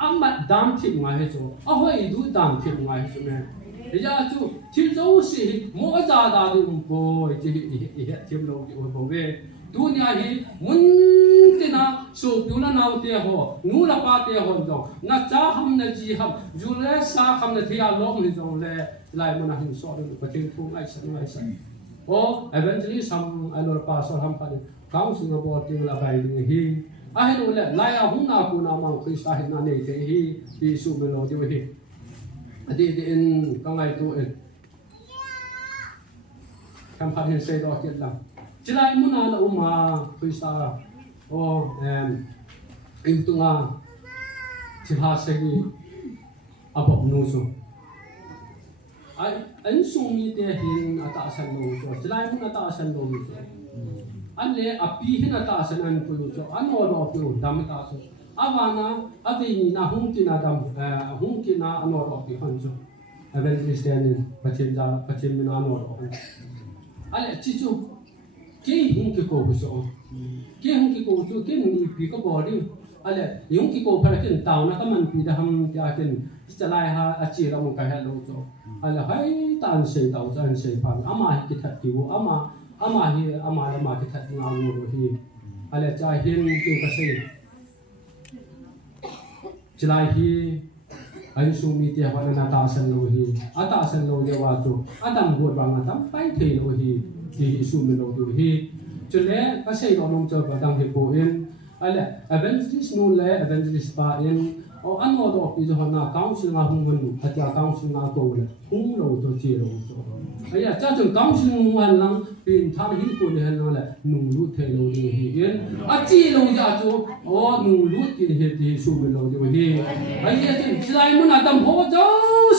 อามัดดามทิพย์ไงเหรออ้าวอีดูดามทิพย์ไงเหรอเนี่ยเดี๋ยวจูที่จ้าสิมัวจ้าดาดูโบ้ที่ทิพย์เราที่โบ้เว้ดูเนี่ยฮีมุนตินาสูบยูน่านาเตะหัวงูละปาเตะหัวจงนักจ้าฮัมนักจีฮัมจูเลสาฮัมนักที่อาล้อมหิจงเล่ไล่มันหินสอดประเทศทุ่งไอ้สันโอ้ eventually some ไอ้โลปาสอดฮัมพันก้าวสิงคโปร์ที่ละไปนี่ฮีไอ้โลเล่ไล่อาหุ่นนาคูนามังคริสต์ให้นาเนเตฮีที่สูบเมโลที่วฮีอดีตอินกังไงตัวเองคำพันเห็นเสดอกิดละจะไล่มุนาละอุมาคริสต์โอ้อินตุงาที่หาเสกีอาบอกนูสุอันสูงมีเดียหินอัตอาสันโลจุจะไล่มุนอัตอาสันโลจุอันเล่อปีหินอัตอาสันอันปุยจุอันโอรอปุยดำตาสุอาวานาอเวนีนาหุงกินาดำหุงกินาอันโอรอปุยฮันจุเอเวนคริสเตียนินปัจจิมมินาอันโอรอปุยอันเล่จิจุเกี่ยหุงกิโกบุษโอเกี่ยหุงกิโกบุษเกี่ยหุงปีกบอดี้อันเล่ยุงกิโกพระกินตาวนะก็มันปีดำที่อากินจะไล่หาอาชีพเรามุ่งไปให้เราจุอันเล่ให้ตานเสียดาวจันเสียพันอามาคิดถัดกิวอามา ama ki that nga ngo hi ale cha hin ki ka sei chilai hi ai su mi te wa na ta san lo hi ata san lo de wa chu adam go ba nga tam pai the lo hi ti su mi lo du hi chule ka sei lo nong cho ba dang hi po in ale evangelist no le evangelist pa in o ano do pi jo na council nga hung hun atia council nga ko le hung lo cho chi lo cho aya cha chung council wan lang pin tha hi ko le han le nung lu the lo du hi in a chi lo ja chu o nung lu ti he ti su mi lo du hi aya tin chilai mun adam ho jo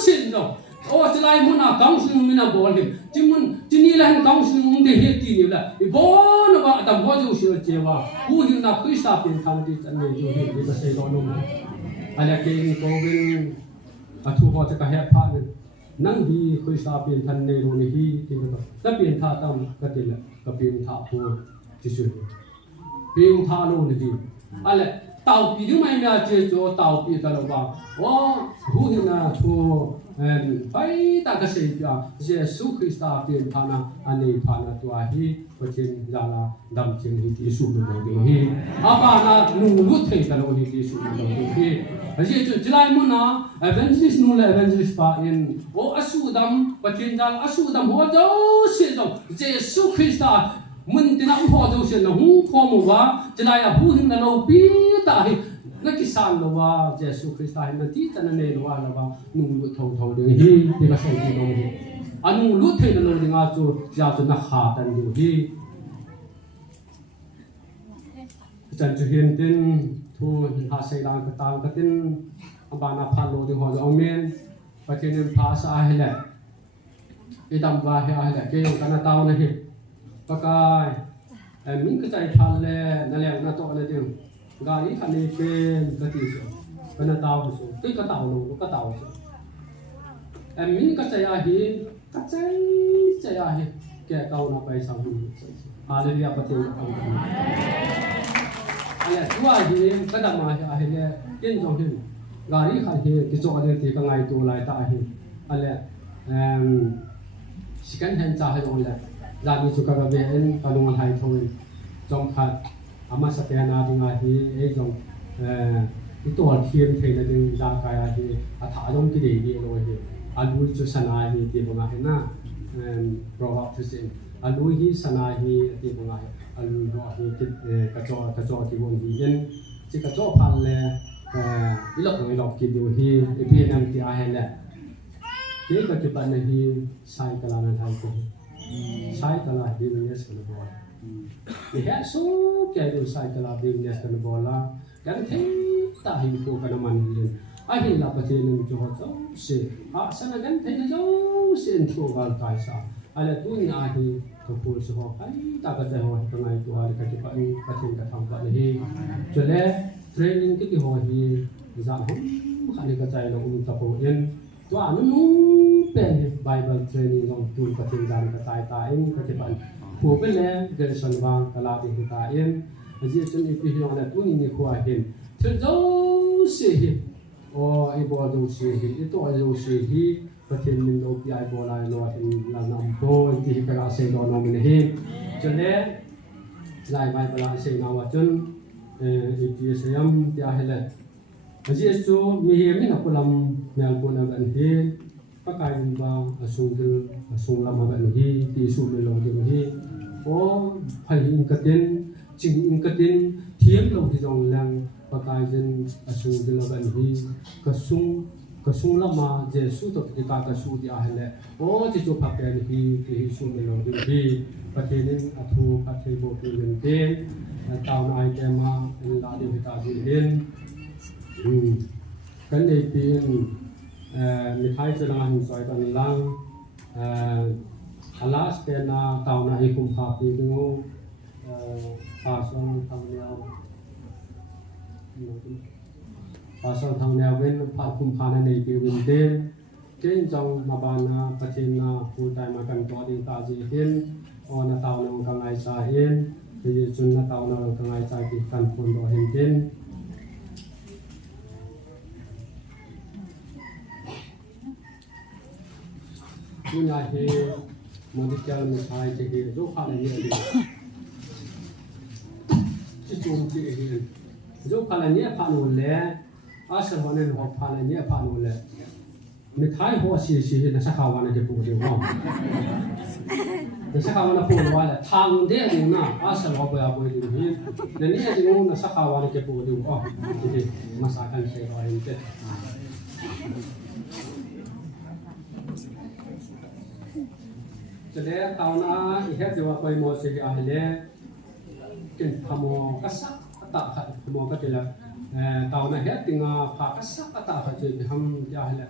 sin do o chilai mun a council min a bol hi chimun chini la han council mun de he ti ni la i bon wa adam ho jo shi che wa hu hi na krista pin than ti chan ne jo hi ni ka sei lo no ala ke ni ko bin a thu ho cha ka he pha ni nang hi krista pin than ne ro ni hi ti ka ta pin tha tam ka ti la ka pin tha pu ti su pin tha lo ni hi ala tao pi du mai mya che jo tao pi ta lo ba o hu hi na thu pai ta ka sei pya jesu krista pin tha na ani pha na tua hi ko chen ja la dam chen hi ti su lo de hi apa na nu lu thei ta lo hi ti su lo de hi aje chu jilai mu na evangelist nu la evangelist pa in o asu dam ko chen ja asu dam ho jo se jo jesu krista mun tina ho jo se na hu kho mu wa jilai a hu hin na lo pi ta hi na kisan lo wa jesu krista hin na ti tan ne lo wa la ba nu lu tho de hi ti ka sai ti lo hi anu lu thei na lo de nga chu ja chu na kha tan du hi chan chu hian tin thu ha sai lang ka tang ka tin abana phan lo de ho zo men pa chen pha sa he le idam wa he a le ke yo kana taw na hi pa kai min ka chai phan le na le na to le ding gari khan ni pen ka ti so kana taw so ti ka taw lo ka taw so min ka chai a hi ka chai a hi ke taw na pai sa hu hallelujah pa te ka ale tua hi ka da ma hi a hi le ken jong hi gari khan hi ti cho ale ti ka ngai tu lai ta hi ale second hand cha hai on le za ni chu ka ga ve en ka lungal hai thoi jong khat ama sa pe na ding a hi e jong ti to thiem thei na ding za ka ya hi a tha jong ki de ni lo hi a lu chu sana hi ti ba nga na proverb to sin a lu hi sana hi ti ba nga a lu ro hi ti ka cho ti won hi en chi ka cho phan le i lok ki du hi e pi nam ti a he le ke ka ti pa na hi sai ka la na thai ko sai ka la di ne yes ka na bo ni ha so ke du sai ka la di ne yes ka na bo la kan the ta hi ko ka na man ni a hi la pa te ni jo ho se a sa na gan the na jo se en to gal kai sa ala tu ni a hi to pul so ho ai ta ka ho ka ngai tu a ka ti pa ni ka tin ka tham pa ni hi cho le training cái ho hi zan hom khani ka chai lo ta po in to anu nu pen bible training long tu ka tin zan ka tai ta in ka ti ban ko pe le de san wang ka la ti ta in ji chen ni pi ho la tu ni ko a hin chen zo se hi o ai bo zo se hi i to ai zo se hi ka tin min lo pi ai bo la lo in la nam to ti ka la se lo no min hi chen le lai bible la se na wa chen itu sayam dia hele aji itu mihir ni nak pulang yang pun agak ni pakai ba asung lama agak ni di sumber lo di ni oh pai ingkatin cing ingkatin thiam lo di dong lang pakai jen asung di lo agak ni kasung lama Yesu tu kita kasu dia hele oh itu pakai ni di sumber lo di ni pakai ni atu pakai bo ni tao nai ke ma la di ta di hin kan nei pin mi thai cha lang soi tan lang alas ke na tao na hi kum pha pi du pa song thang neo pa song thang neo wen pha kum pha na nei pi win de ken jong ma ba na pa chen na pu tai ma kan to ding ta ji hin on na tao na ka ngai sa hin thì chúng ta tạo ra cái ngày tại cái căn phòng đó hiện trên Punya he mình đi chơi mình xài chỉ hiện dấu pha là nhiều đi chỉ chung chỉ hiện dấu pha là nhiều pha nổi lệ ở sân vận động họ pha là nhiều pha nổi lệ mình thấy họ xì hiện là sắc khảo vào nàyจะพูดเดี๋ยวนะสักคำวันพูดว่าทางเดียวนี่นะอาศัยว่าไปเอาไปดูนี่ในนี้จริงๆนะสักคำวันจะพูดเดี๋ยวjadi masakan saya orang itu jadi tahun ini juga kau mau segi ahli kan kamu kasak tak kamu kata lah tahun ini tinggal pak kasak tak jadi ham ahli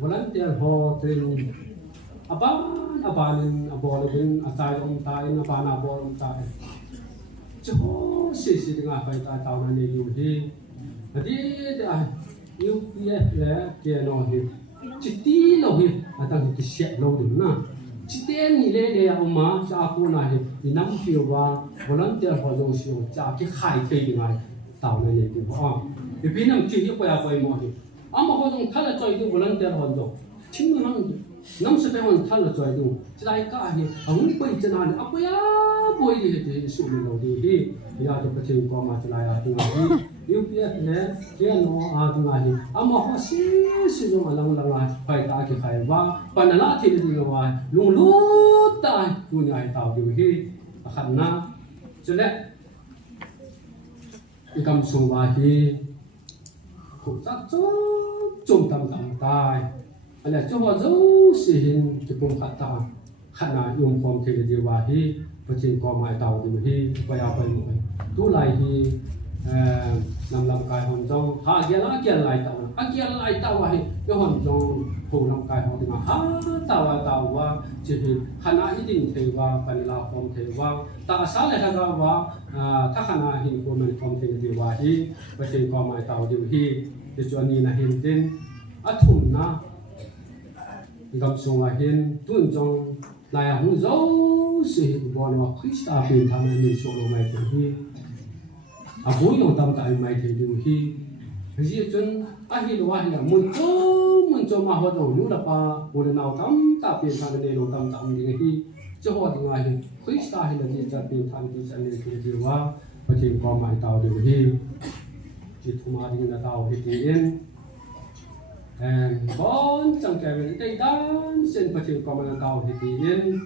volunteer ho training abanin atay tayo aban tayo so sisi dengan apa kita tahu nanti yuhi jadi UPF le dia no hi citi lo hi atang ki siap lo din na citi ni le amma cha ko na hi inam piwa volunteer ho jo sio cha ki khai pe ni ngai tahu nanti tu bi nam chi hi ko ya ko mo hi amma ho jong thala choi du volunteer ho jo ching nang nam se pe hon thala choi du chai ka hi ang poi chana ni apya poi di he su ni lo di hi ya to pa ching ko ma chala ya tu hi UPF le dia no a tu nga hi amma ho si jo alang lang pai ta ki khai wa panala thi di lo wa lung lu ta tu ni ai tao di hi khan na chule ikam sung wa hi khu cha chung tam tai ala cho ho zo si hin ki pum khat ta khana yum khom thi di wa hi pa ching ko mai tao di hi pa ya pa mu tu lai hi nằm làm cài hòn trong ha kia lại tao vậy cái hòn trong hồ làm cài hòn thì mà ha tao và chỉ khana ít định thì và phần là phong thì và ta sáng lại thằng và ta khana hình của mình phong thì điều và hi và chỉ có mai tao điều hi thì cho nên là hình tin thùng na gặp xuống là hình tuần trong lại không dấu sự bọn nó Christa bên thằng mình số lo mai thì hi bố用当代买的东西，可是真hi的话呀，mun cho mà họ đâu nữa là ba, bố là nào tắm ta biến thành cái đồ tắm tắm như hi, cho họ thì ngay Christa hi là gì cho biến thành cái sản phẩm cái điều và thì có máy tàu điều hi, chỉ thu mà thì là tàu hi tiền, bốn trong cái vấn đề đan sen thì có máy tàu hi tiền.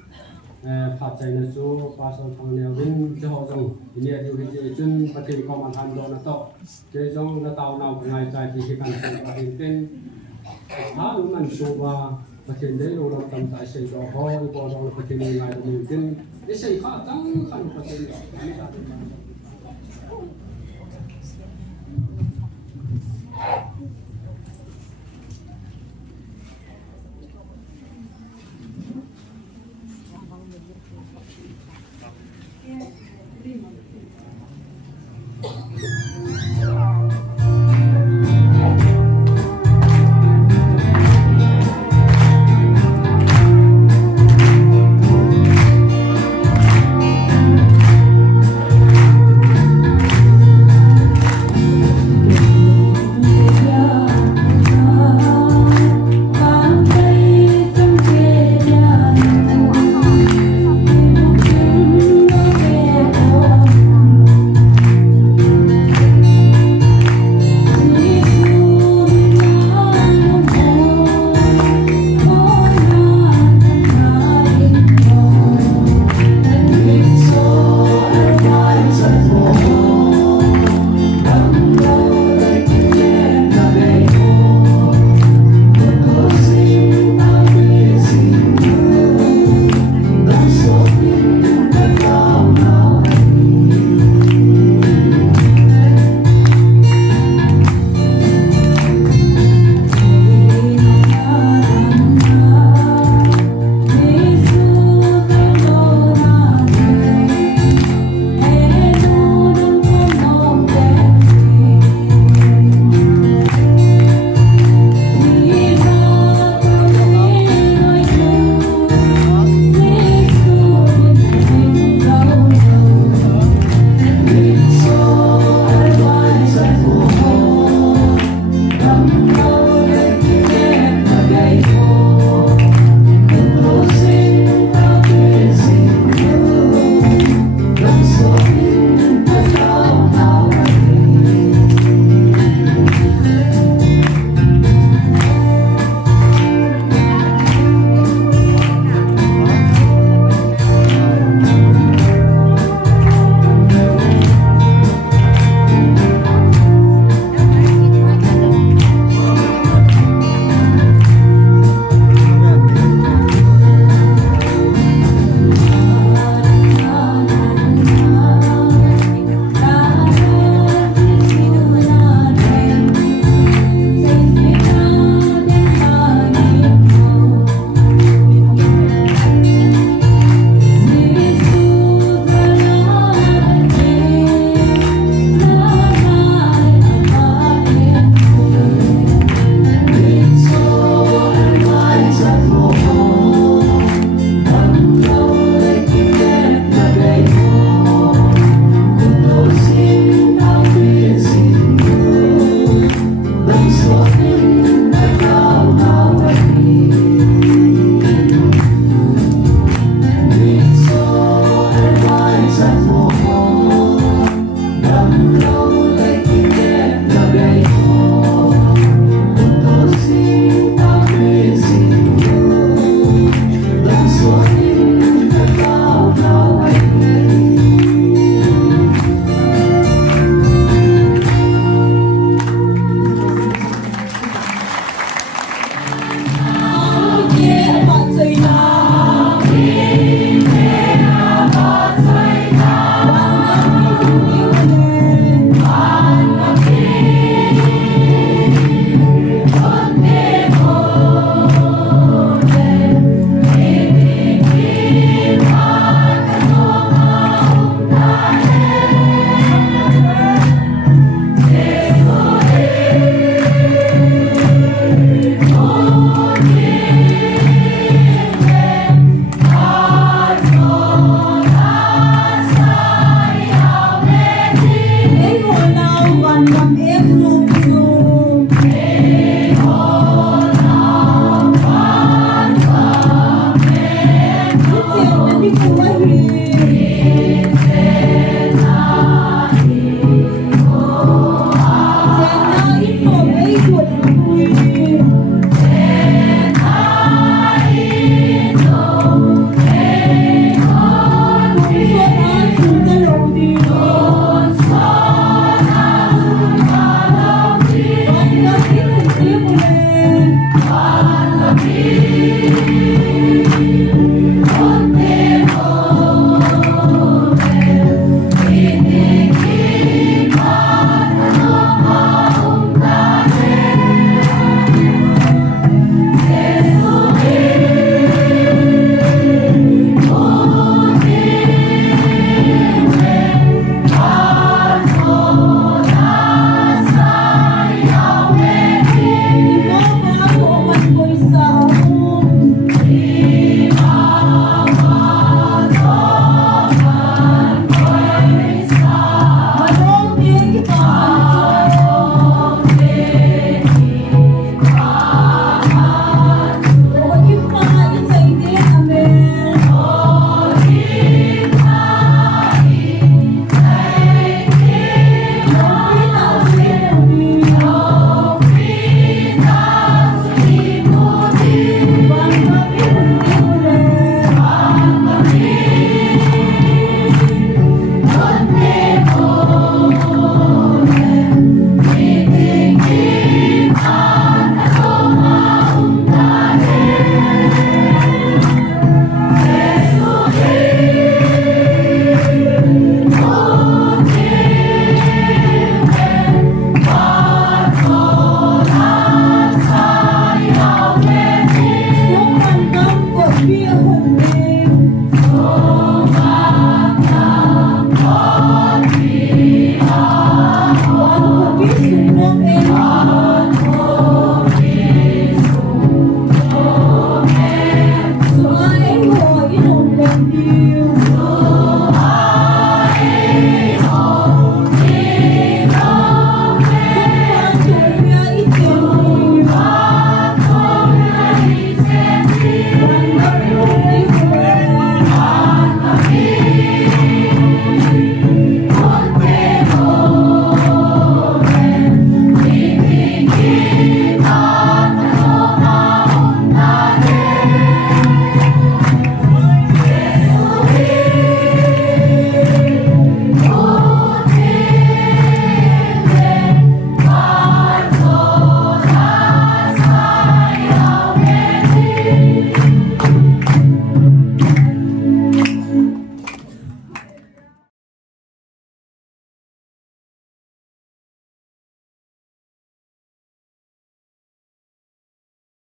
phát triển là số phát triển phong nèo bên cho họ dùng nhiều điều kiện chân phát triển có mặt hàng đó là to cái trong là tàu nào cũng ngày dài thì cái cần phải phát triển tên há đúng là số và phát triển đấy rồi tầm tại xây đó ho đi qua đó phát triển ngày của mình tên để xây khá tăng khá phát triển